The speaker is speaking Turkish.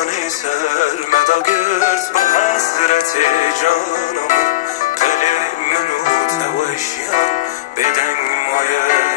fani serme da göz bu hasreti canımı Kalemün uteveşyan beden moyer